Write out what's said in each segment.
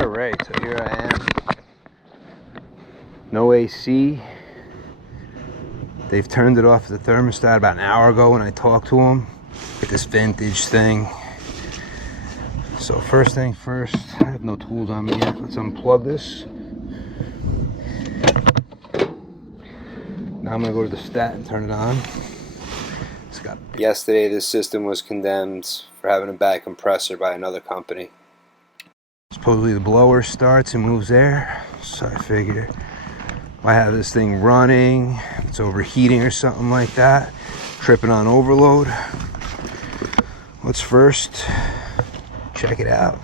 Alright, so here I am. No AC. They've turned it off the thermostat about an hour ago when I talked to them. With this vintage thing. So first thing first, I have no tools on me yet. Let's unplug this. Now I'm gonna go to the stat and turn it on. Yesterday this system was condemned for having a bad compressor by another company. Supposedly the blower starts and moves air, so I figure I have this thing running, it's overheating or something like that, tripping on overload. Let's first check it out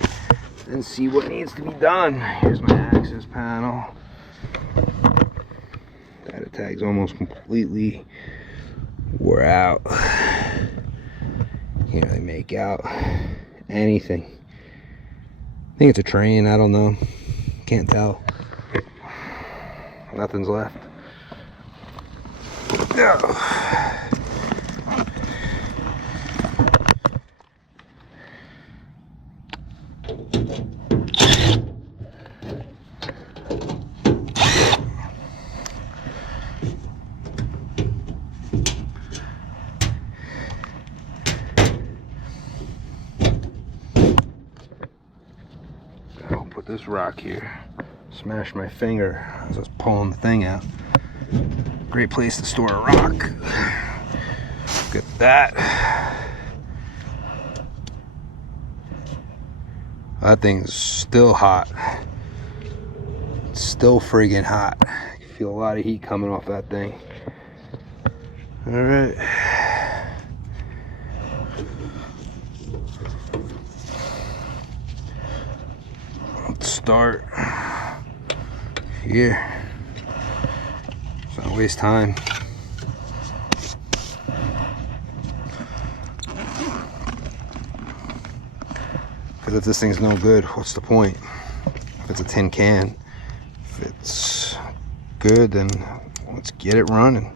and see what needs to be done. Here's my access panel. Data tag's almost completely wore out. Can't really make out anything. I think it's a train, I don't know. Can't tell. Nothing's left. I'll put this rock here. Smashed my finger as I was pulling the thing out. Great place to store a rock. Look at that. That thing's still hot. It's still friggin' hot. I can feel a lot of heat coming off that thing. Alright. Let's start here. Let's not waste time. Because if this thing's no good, what's the point? If it's a tin can, if it's good, then let's get it running.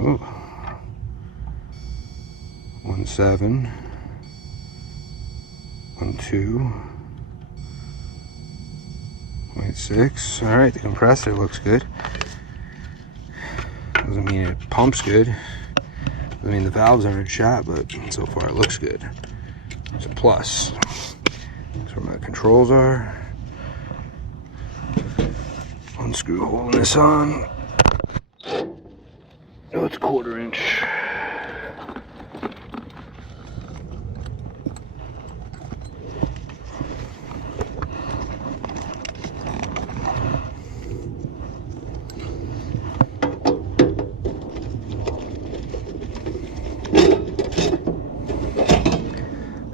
Ooh. 1.7, 1.2, 0.6. All right, the compressor looks good. Doesn't mean it pumps good. Doesn't mean the valves aren't shot, but so far it looks good. It's a plus. That's where my controls are. Unscrew holding this on. Oh, it's 1/4 inch.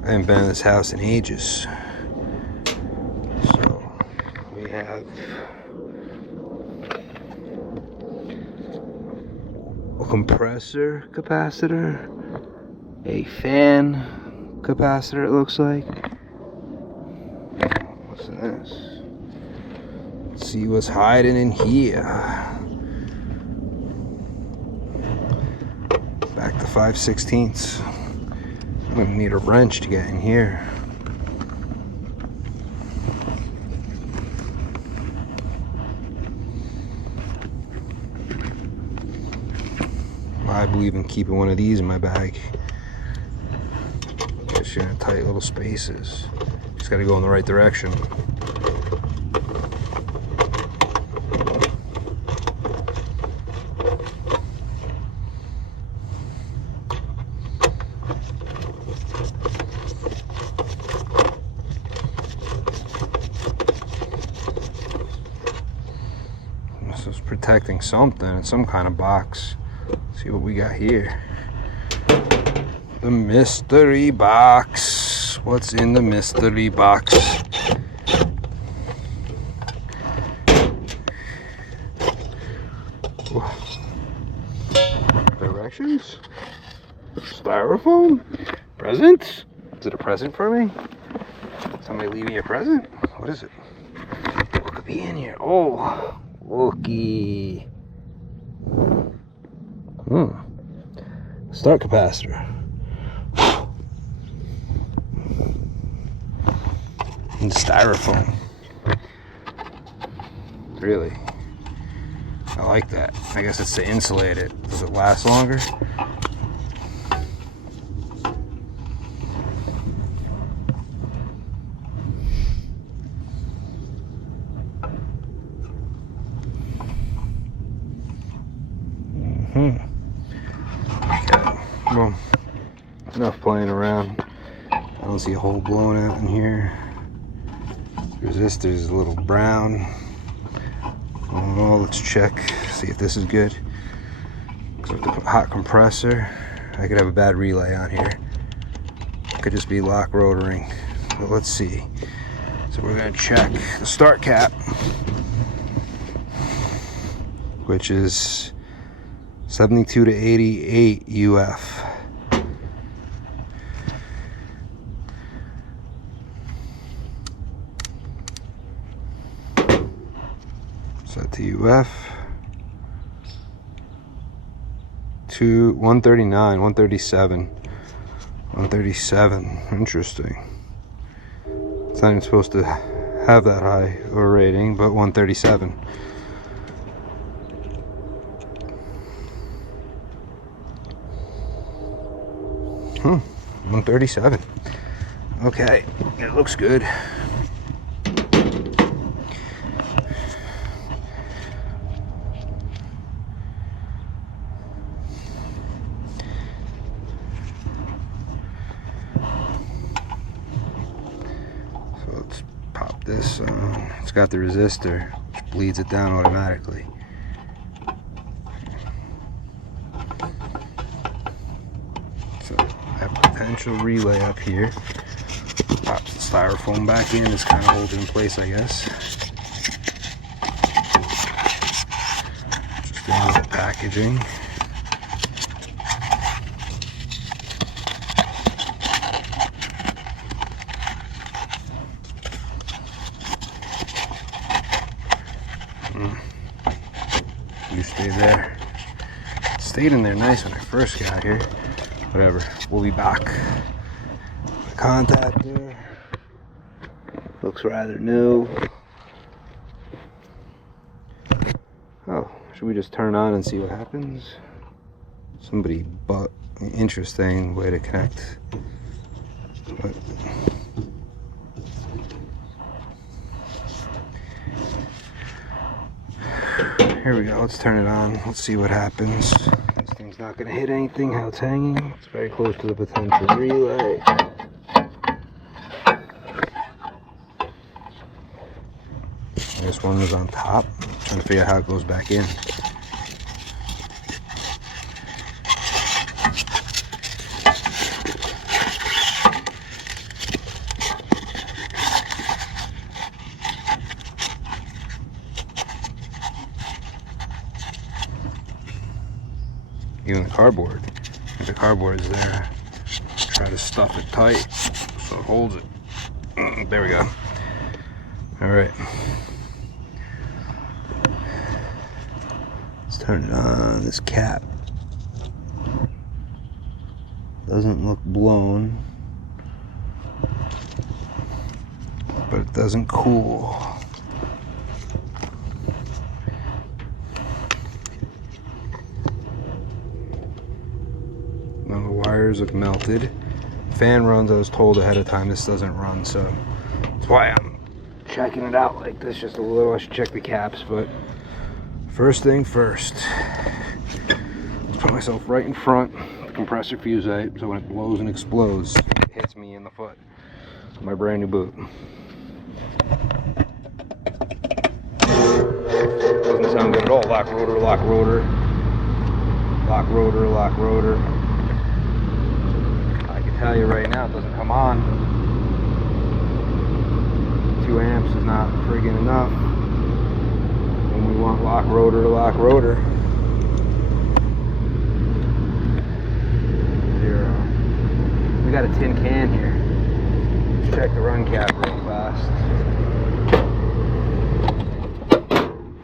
I haven't been in this house in ages. So we have a compressor capacitor, a fan capacitor, it looks like. What's this? Let's see what's hiding in here. Back to 5/16. I'm gonna need a wrench to get in here. I believe in keeping one of these in my bag. Gets you in tight little spaces. Just gotta go in the right direction. This is protecting something in some kind of box. Let's see what we got here. The mystery box. What's in the mystery box? Directions? Styrofoam? Presents? Is it a present for me? Somebody leave me a present? What is it? What could be in here? Oh, looky. Start capacitor. And styrofoam. Really? I like that. I guess it's to insulate it. Does it last longer? Okay. Well, enough playing around. I don't see a hole blown out in here. Resistor is a little brown. Oh, let's check, see if this is good. Because with the hot compressor, I could have a bad relay on here. It could just be lock rotoring. But let's see. So we're gonna check the start cap, which is 72 to 88 UF. Set to UF. To 139, 137. 137. Interesting. It's not even supposed to have that high of a rating, but 137. 137. Okay, it looks good. So let's pop this on. It's got the resistor, which bleeds it down automatically. So potential relay up here. Pops the styrofoam back in. It's kind of hold it in place, I guess. Just in the packaging. You stay there. It stayed in there nice when I first got here. Whatever, we'll be back. The contactor looks rather new. Oh, should we just turn on and see what happens? Somebody bought an interesting way to connect. What? Here we go, let's turn it on. Let's see what happens. This thing's not gonna hit anything, how it's hanging. It's very close to the potential relay. This one was on top. I'm trying to figure out how it goes back in. Even the cardboard. If the cardboard is there, try to stuff it tight so it holds it. There we go. All right. Let's turn it on. This cap doesn't look blown, but it doesn't cool. Now the wires look melted. Fan runs, I was told ahead of time this doesn't run, so that's why I'm checking it out like this just a little. I should check the caps, but first thing first. Let's put myself right in front of the compressor fuse out, so when it blows and explodes, it hits me in the foot. My brand new boot. Doesn't sound good at all. Lock rotor, lock rotor. Lock rotor, lock rotor. Tell you right now, it doesn't come on. 2 amps is not friggin' enough when we want lock rotor to lock rotor. 0. We got a tin can here. Let's check the run cap real fast.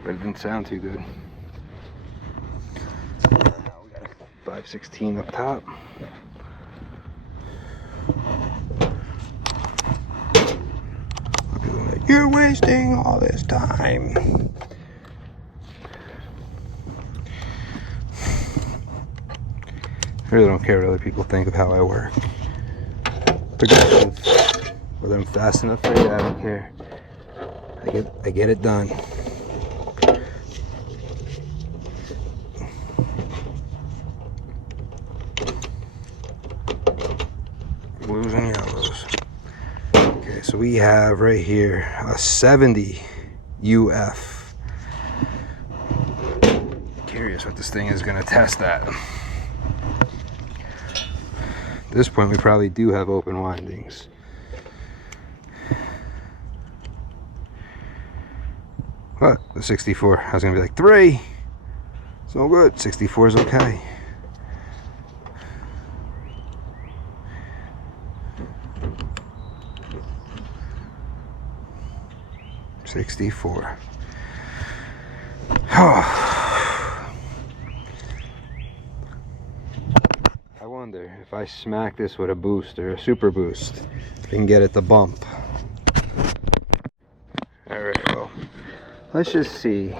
But it didn't sound too good. We gotta buy 516 up top. You're wasting all this time. I really don't care what other people think of how I work. Progressive. Whether I'm fast enough for you, I don't care. I get it done. Blues and yellows. Okay, so we have right here a 70 UF. Curious what this thing is going to test at. At this point, we probably do have open windings. But the 64, I was going to be like 3. It's no good. 64 is okay. $64. I wonder if I smack this with a boost or a super boost, if I can get it to bump. Alright, well, let's just see.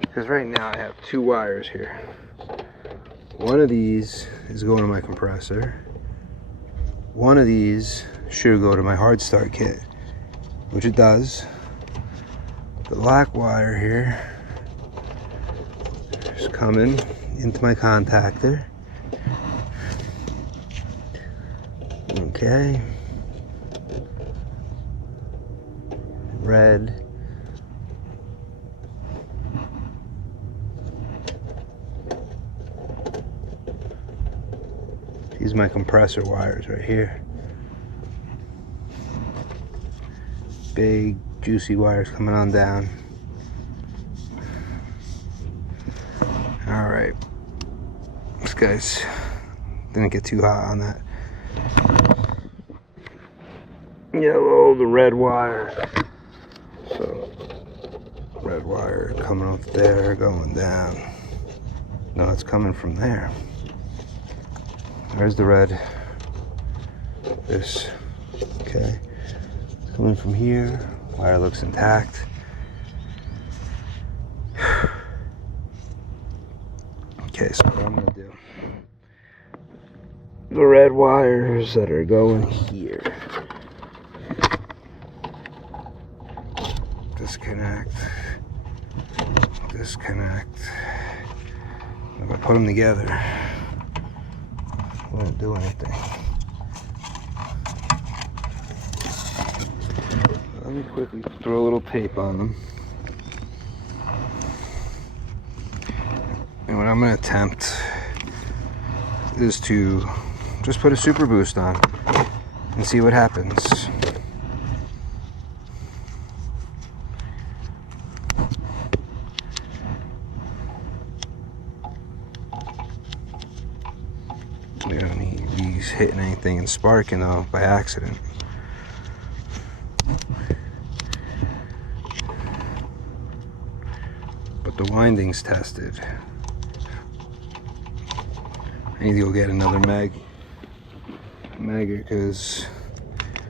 Because right now I have 2 wires here. One of these is going to my compressor. One of these should go to my hard start kit, which it does. The black wire here is coming into my contactor. Okay. Red. These are my compressor wires right here. Big juicy wires coming on down. All right, this guy's didn't get too hot on that. Yellow, the red wire. So red wire coming up there, going down. No, it's coming from there. There's the red. This, okay. It's coming from here. Wire looks intact. Okay, so what I'm gonna do, the red wires that are going here, disconnect, disconnect. If I put them together, it won't do anything. Let me quickly throw a little tape on them. And what I'm going to attempt is to just put a super boost on and see what happens. We don't need these hitting anything and sparking though by accident. But the windings tested. I need to go get another magger because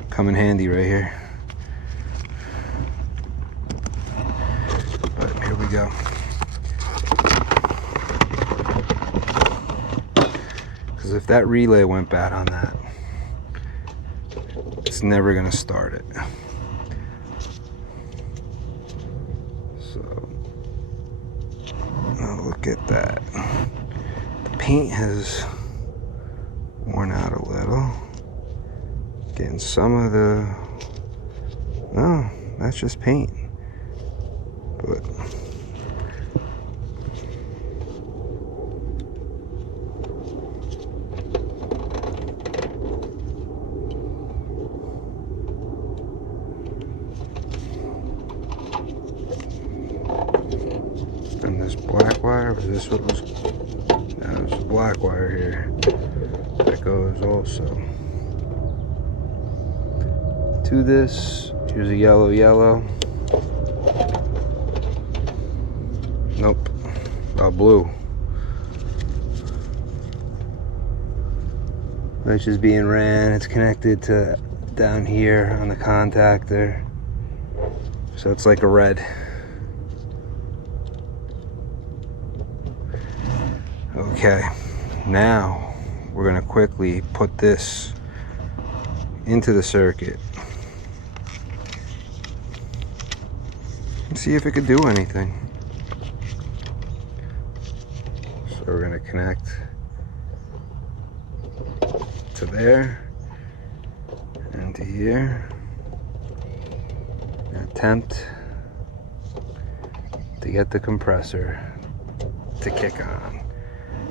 come in handy right here. But here we go. Because if that relay went bad on that, it's never gonna start it. So now look at that. The paint has worn out a little. Getting some of the, no, that's just paint. But and this black wire, was this what was? No, there's a black wire here that goes also to this. Here's a yellow. Nope. Blue. which is being ran. It's connected to down here on the contactor. So it's like a red. Okay, now we're gonna quickly put this into the circuit and see if it could do anything. So we're gonna connect to there and to here. Attempt to get the compressor to kick on.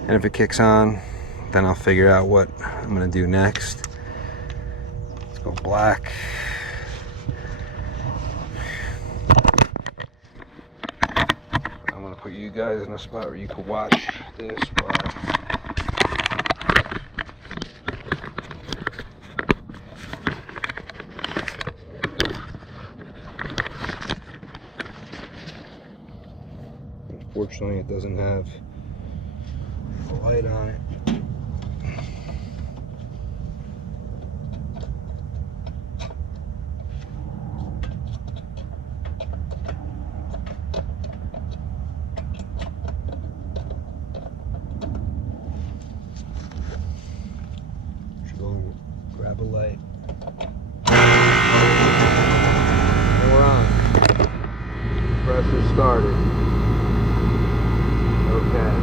And if it kicks on, then I'll figure out what I'm gonna do next. Let's go black. I'm gonna put you guys in a spot where you can watch this while unfortunately it doesn't have a light on it. Should go grab a light. And we're on. Compressor started. Okay.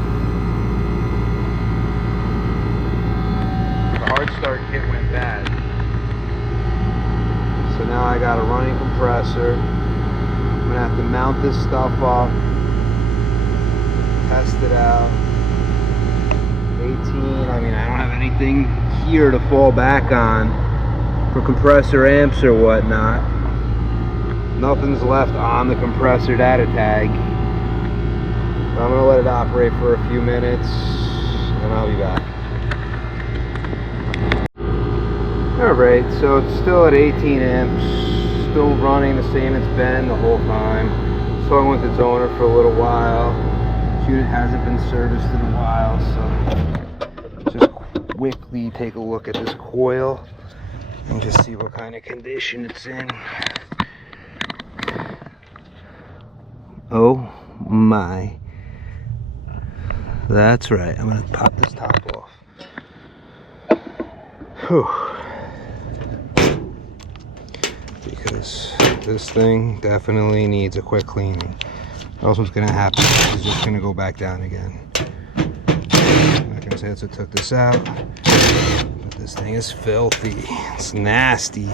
The hard start kit went bad. So now I got a running compressor. I'm gonna have to mount this stuff up, test it out. 18, I mean, I don't have anything here to fall back on for compressor amps or whatnot. Nothing's left on the compressor data tag. I'm gonna let it operate for a few minutes and I'll be back. Alright, so it's still at 18 amps, still running the same it's been the whole time. So I went to Zoner for a little while. This unit hasn't been serviced in a while, so just quickly take a look at this coil and just see what kind of condition it's in. Oh my. That's right, I'm gonna pop this top off. Whew. Because this thing definitely needs a quick cleaning. Else what's gonna happen is it's just gonna go back down again. I'm not gonna say that's what took this out, but this thing is filthy. It's nasty.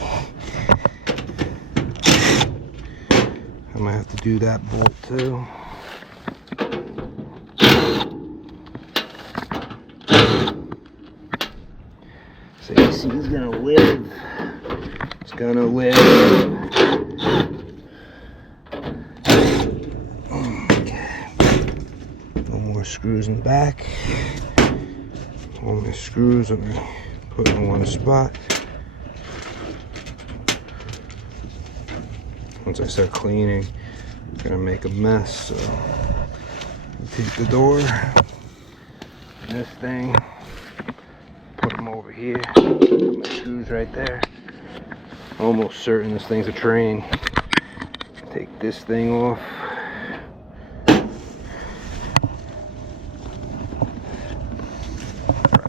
I might have to do that bolt too. So AC is gonna live. It's gonna live. Okay. No more screws in the back. All my screws I'm gonna put in one spot. Once I start cleaning, I'm gonna make a mess. So take the door, this thing, put them over here. Put my screws right there. Almost certain this thing's a train. Take this thing off.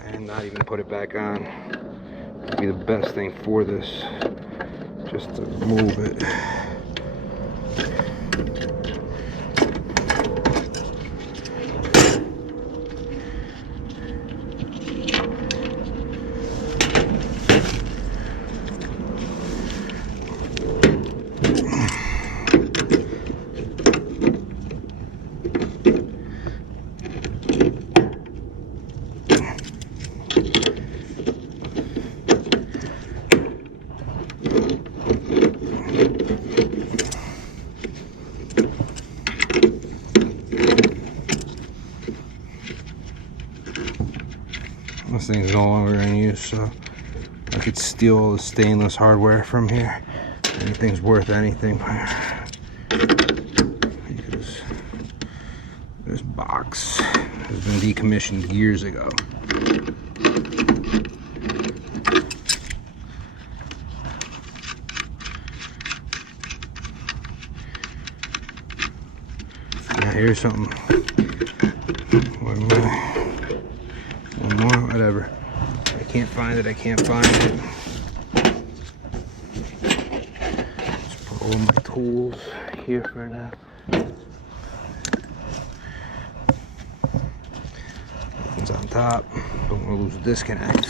And not even put it back on. It'd be the best thing for this, just to move it. This thing's no longer in use, so I could steal all the stainless hardware from here. Anything's worth anything. Because this box has been decommissioned years ago. here's something. One more, whatever. I can't find it. Just put all my tools here for now. It's on top. Don't want to lose the disconnect.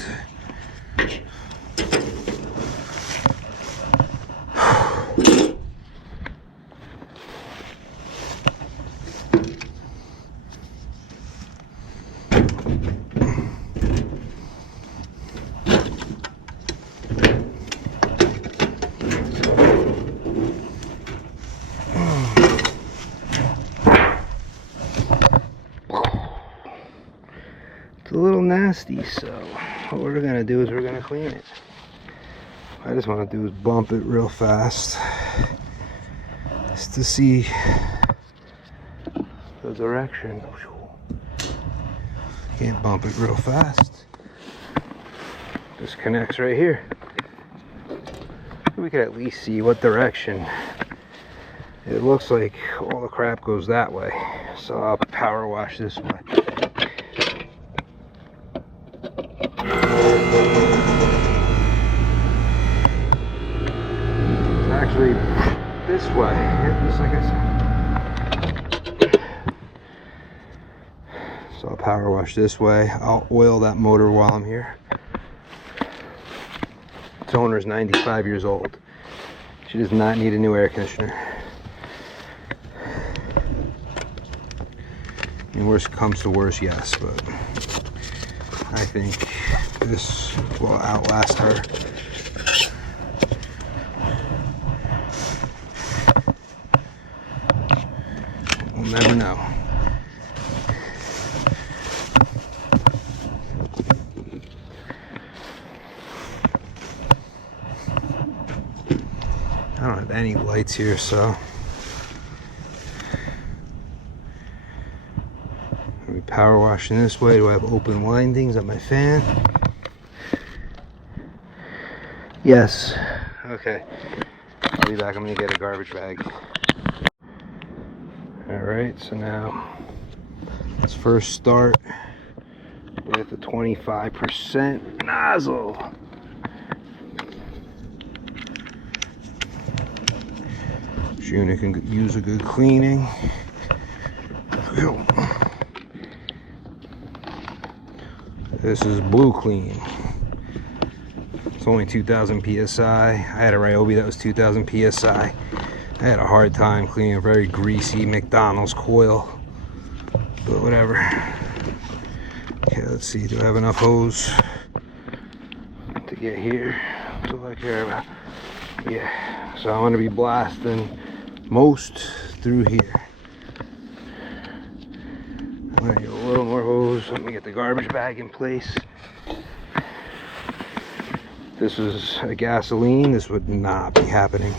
It's a little nasty, so what we're gonna do is we're gonna clean it. I just want to do is bump it real fast just to see the direction. Can't bump it real fast. Disconnects right here. We could at least see what direction. It looks like all the crap goes that way, so I'll power wash this way. It's actually this way, just like I said. So I'll power wash this way. I'll oil that motor while I'm here. Its owner is 95 years old. She does not need a new air conditioner. And worst comes to worst, yes, but I think this will outlast her. We'll never know. I don't have any lights here, so are we power washing this way? Do I have open windings on my fan? Yes. Okay. I'll be back. I'm gonna get a garbage bag. Alright, so now let's first start with the 25% nozzle. This unit can use a good cleaning. This is Blue Clean. It's only 2,000 psi. I had a Ryobi that was 2,000 psi. I had a hard time cleaning a very greasy McDonald's coil, but whatever. Okay, let's see. Do I have enough hose to get here? That's all I care about. Yeah. So I'm going to be blasting most through here. I'm going to get a little more hose. Let me get the garbage bag in place. If this was a gasoline, this would not be happening.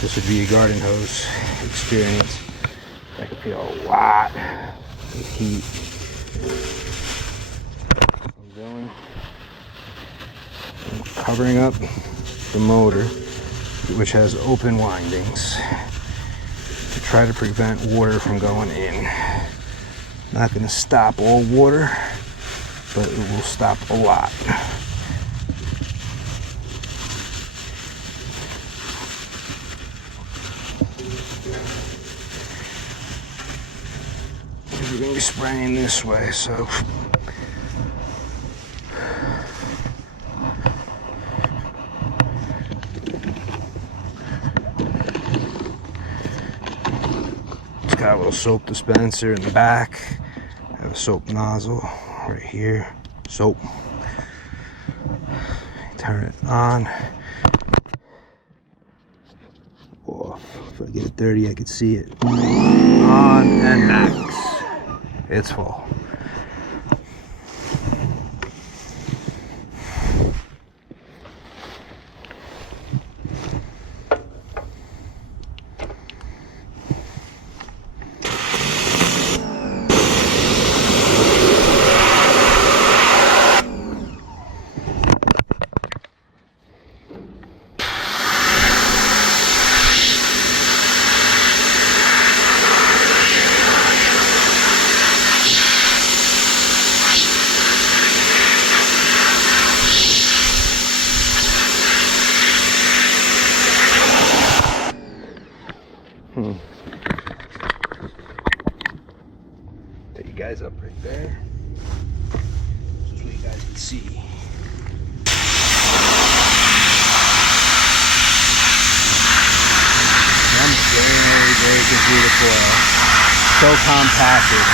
This would be a garden hose experience. I can feel a lot of heat. I'm doing. I'm covering up the motor, which has open windings, to try to prevent water from going in. Not going to stop all water, but it will stop a lot. We're going to be spraying this way, so it's got a little soap dispenser in the back. I have a soap nozzle right here. Soap. Turn it on. Off. If I get it dirty, I can see it. On and max. It's full. Just so you guys can see. I'm very breaking through the coil. So compacted.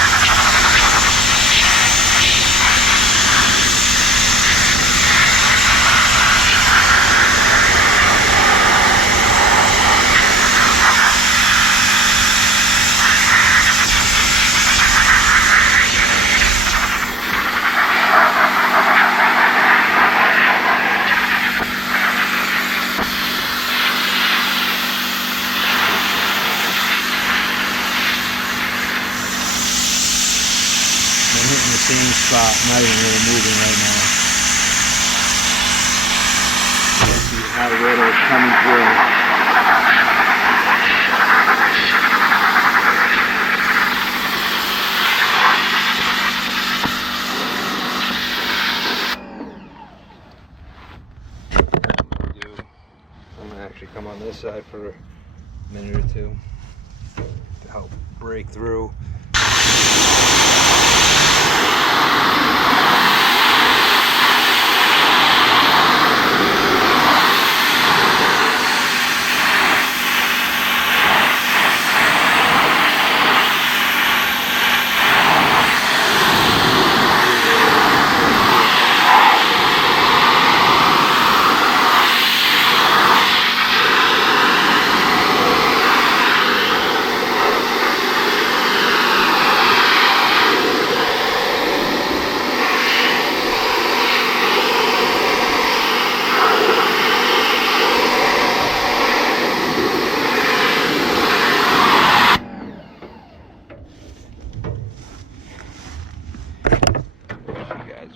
I'm hitting the same spot, I'm not even really moving right now. See how the rotor is coming through. I'm gonna actually come on this side for a minute or two to help break through.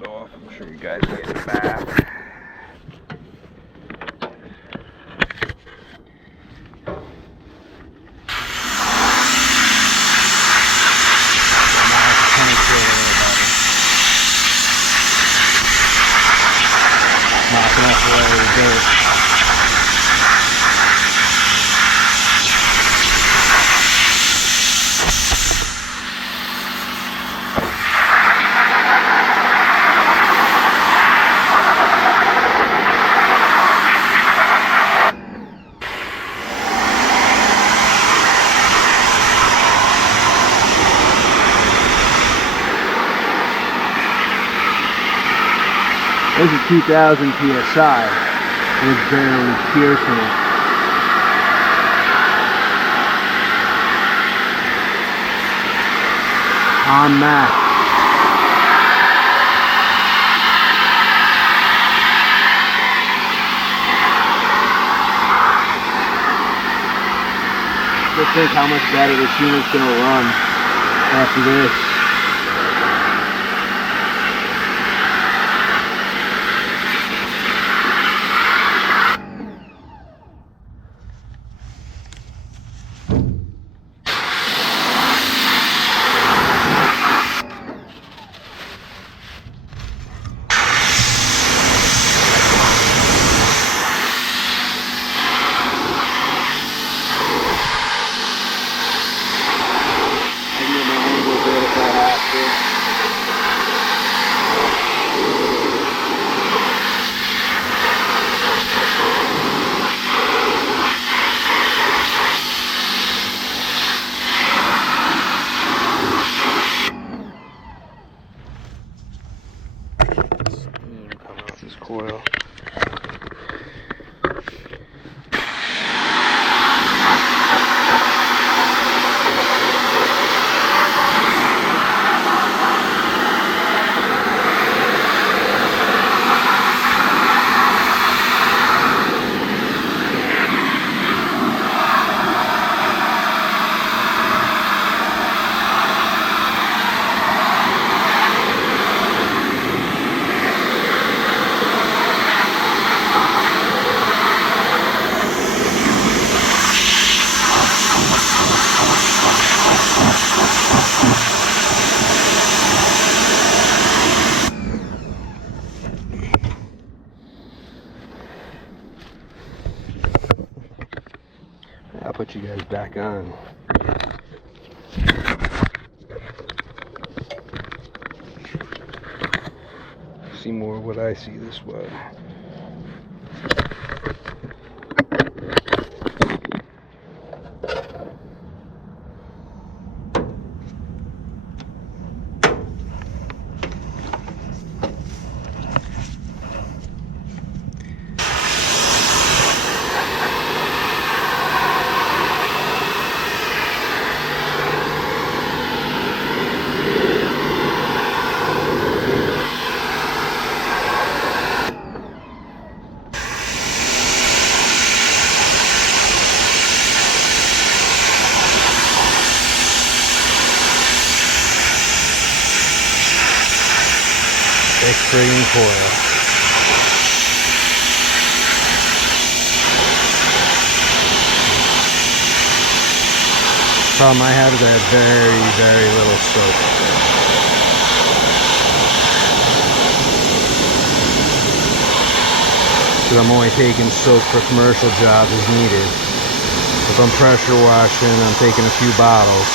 Off. I'm sure you guys get it back. Knocking off away the dirt. This is 2,000 psi. It's barely piercing it. On max. Just think how much better this unit's going to run after this. This coil. I'll put you guys back on. see more of what I see this way. Friggin' coil. Problem I had is I had very little soap. Because I'm only taking soap for commercial jobs as needed. If I'm pressure washing, I'm taking a few bottles.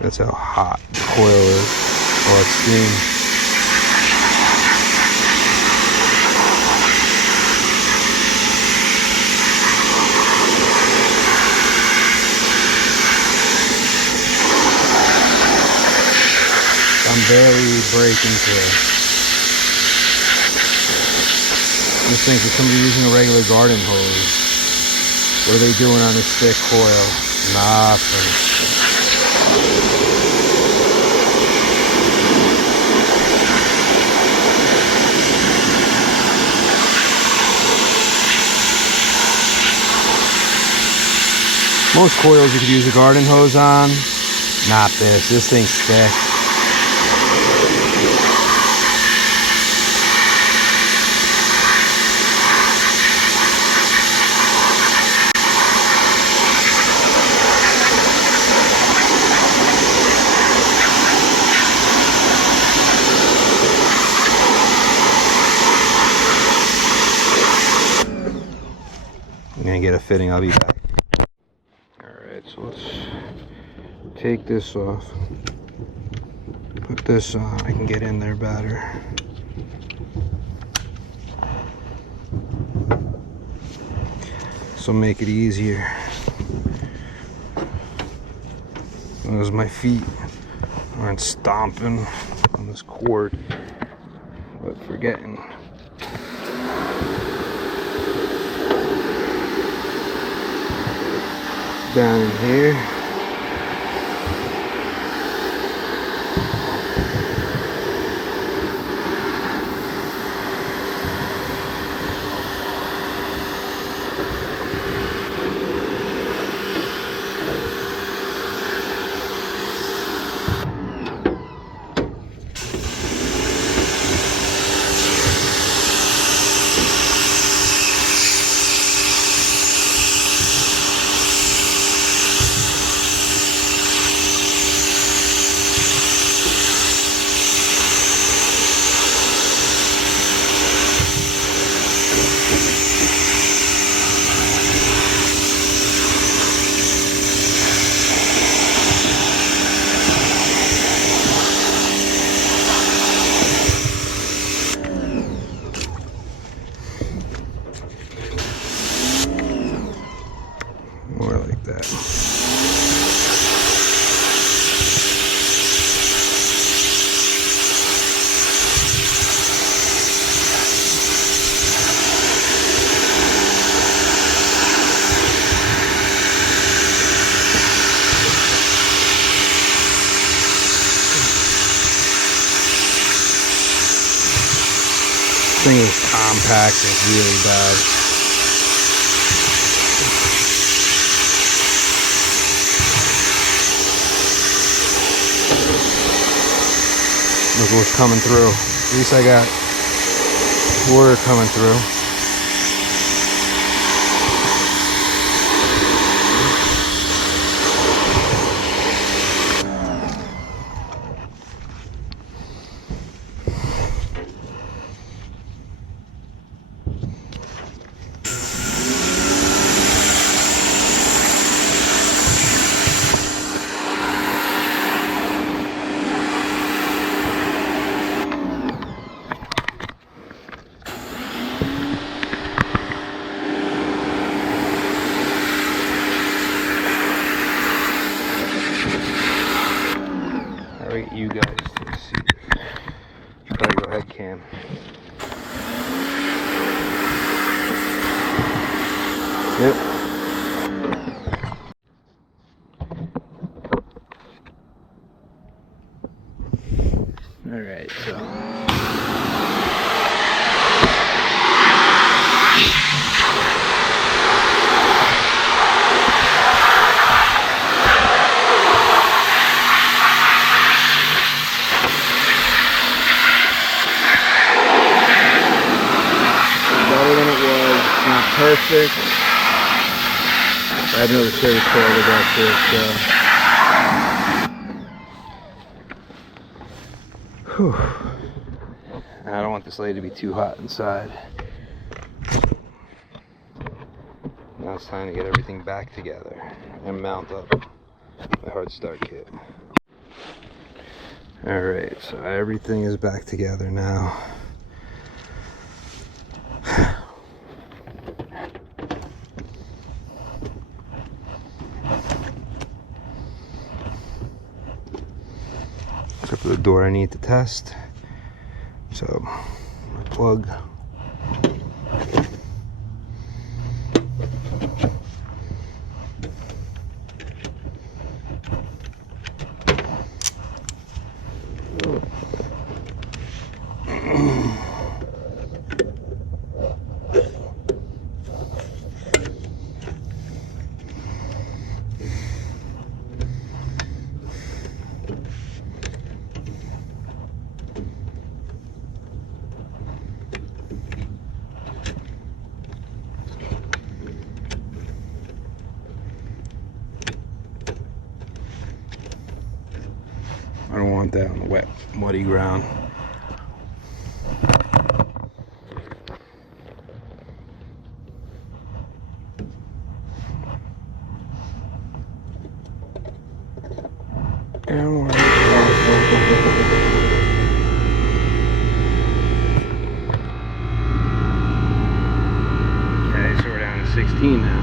That's how hot the coil is. Oh, it's steam. I'm barely breaking through. I'm just thinking, somebody using a regular garden hose. What are they doing on this thick coil? Nothing. Most coils you could use a garden hose on. Not this. This thing's thick. I'm gonna get a fitting. I'll be back. So let's take this off, put this on. I can get in there better. So make it easier. As my feet aren't stomping on this cord, but forgetting. Down in here. thing is compact, it's really bad. Look what's coming through. At least I got water coming through. You guys to see. Probably go ahead cam. Yep. All right, so. Perfect. I have another service call to go through, so. I don't want this lady to be too hot inside. Now it's time to get everything back together and mount up my hard start kit. Alright, so everything is back together now. Except for the door I need to test. So, my plug. I don't want that on the wet, muddy ground. And okay, so we're down to 16 now.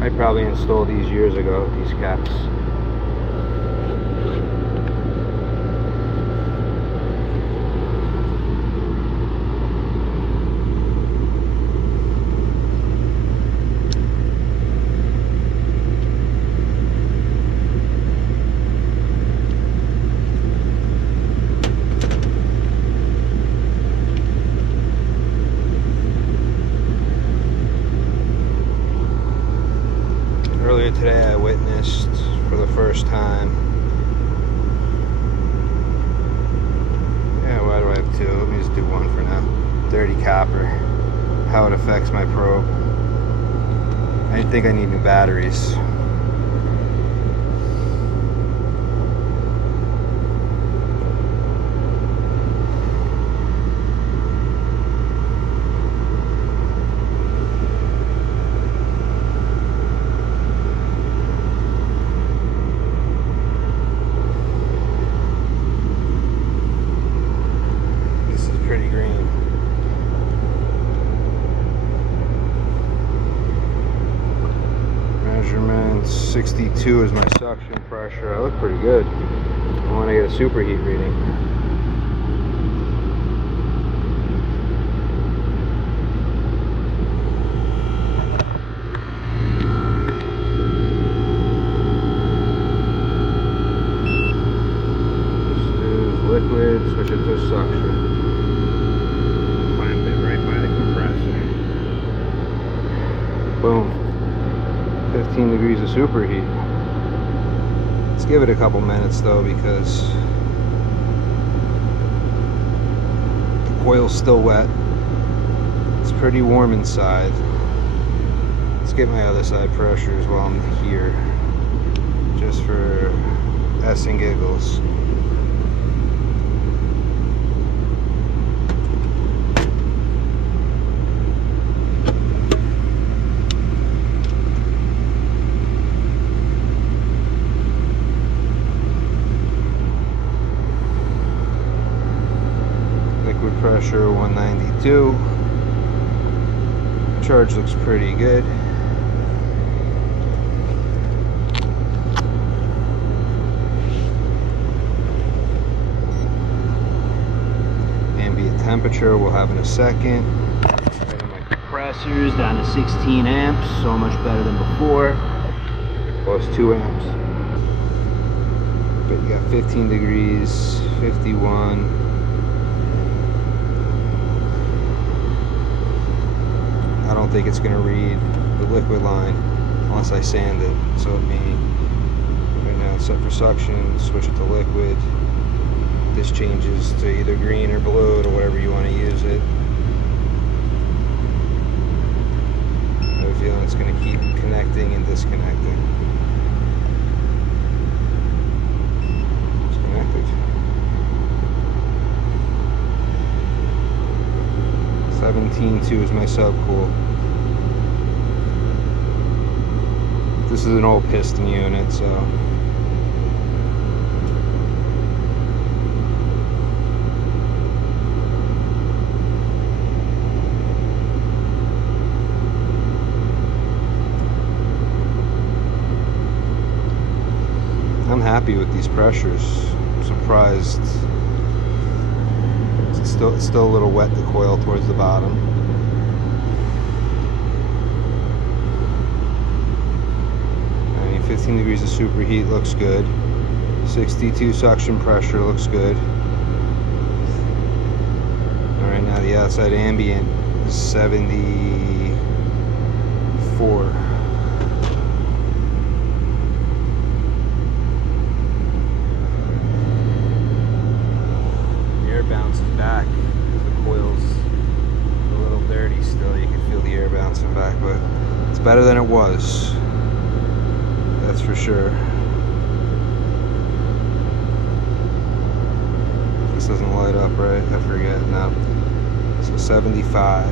I probably installed these years ago, these caps. Earlier today I witnessed for the first time, yeah, why do I have two? Let me just do one for now. Dirty copper, how it affects my probe. I think I need new batteries. Pretty green. Measurements 62 is my suction pressure. I look pretty good. I want to get a superheat reading. 15 degrees of superheat. Let's give it a couple minutes though, because the coil's still wet. It's pretty warm inside. Let's get my other side pressures while I'm here, just for s and giggles. Liquid pressure 192. Charge looks pretty good. Ambient temperature we'll have in a second. Right on my compressors down to 16 amps, so much better than before. Plus 2 amps. But you got 15 degrees, 51. I don't think it's going to read the liquid line unless I sand it. So it means right now it's set for suction, switch it to liquid. This changes to either green or blue, or whatever you want to use it. I have a feeling it's going to keep connecting and disconnecting. It's connected. 17.2 is my subcool. This is an old piston unit, so I'm happy with these pressures. I'm surprised. It's still a little wet, the coil towards the bottom. I mean, 15 degrees of superheat looks good. 62 suction pressure looks good. Alright, now the outside ambient is 74. Bounces back because the coil's a little dirty still. You can feel the air bouncing back, but it's better than it was, that's for sure. This doesn't light up, right? I forget. No. So 75.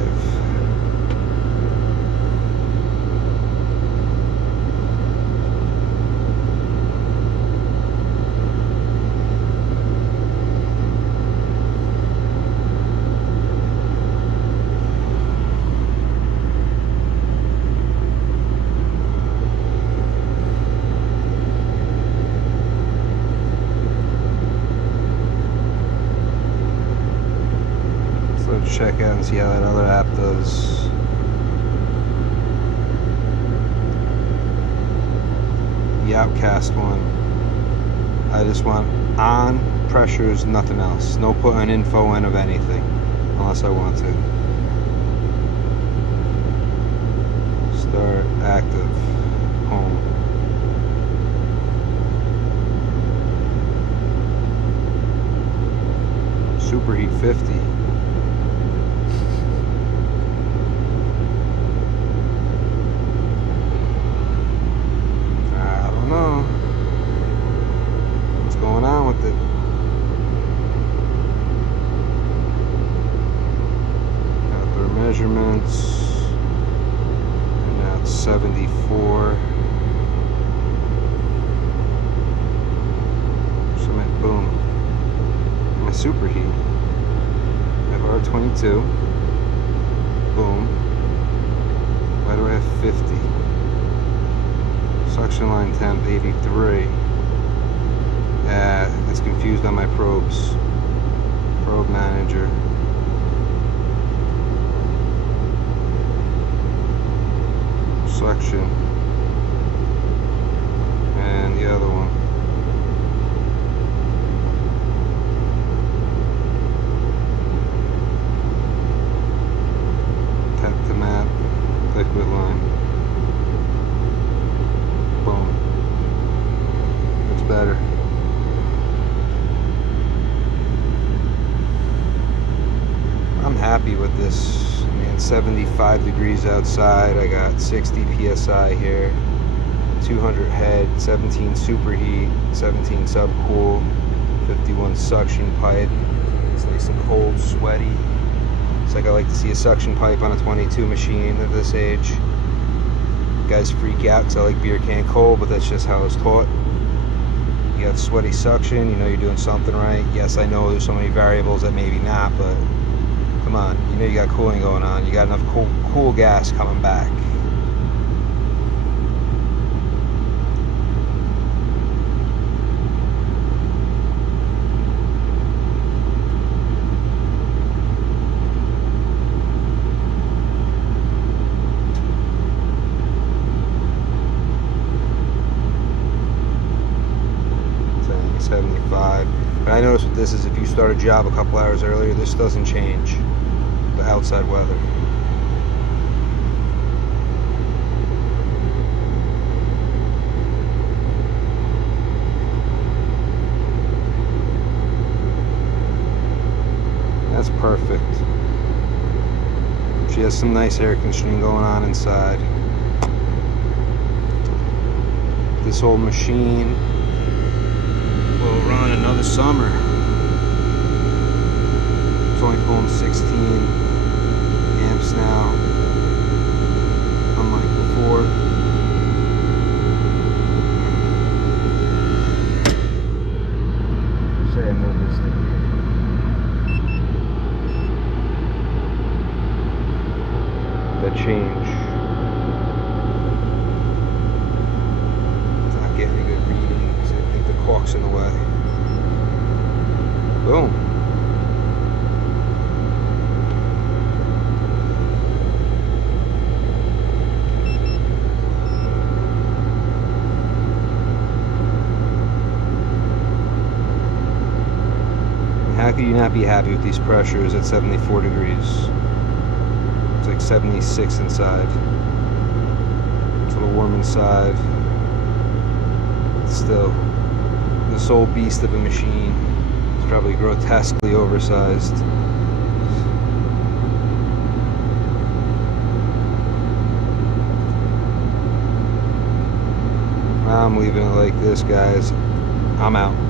Check out and see how that other app does. The Outcast one, I just want on pressures, nothing else. No putting info in of anything unless I want to. Start active, home. Superheat 50. Measurements, and now it's 74. So boom, my superheat. I have R22. Boom. Why do I have 50? Suction line temp 83. It's confused on my probes. Probe manager. Suction, and the other one. Tap to map, liquid line. with this. I mean, 75 degrees outside. I got 60 psi here, 200 head, 17 superheat, 17 subcool, 51 suction pipe. It's nice and cold, sweaty. It's like I like to see a suction pipe on a 22 machine at this age. Guys freak out because I like beer can cold, but that's just how I was taught. You have sweaty suction, you know you're doing something right. Yes, I know there's so many variables that maybe not, but come on, you know you got cooling going on. You got enough cool gas coming back. Saying 75. But I noticed what this is, if you start a job a couple hours earlier, this doesn't change the outside weather. That's perfect. She has some nice air conditioning going on inside. This old machine will run another summer. It's only pulling 16 amps now, unlike before. Say I move this thing. That change. It's not getting a good reading because I think the caulk's in the way. Boom. How could you not be happy with these pressures at 74 degrees? It's like 76 inside. It's a little warm inside. Still, this old beast of a machine is probably grotesquely oversized. I'm leaving it like this, guys. I'm out.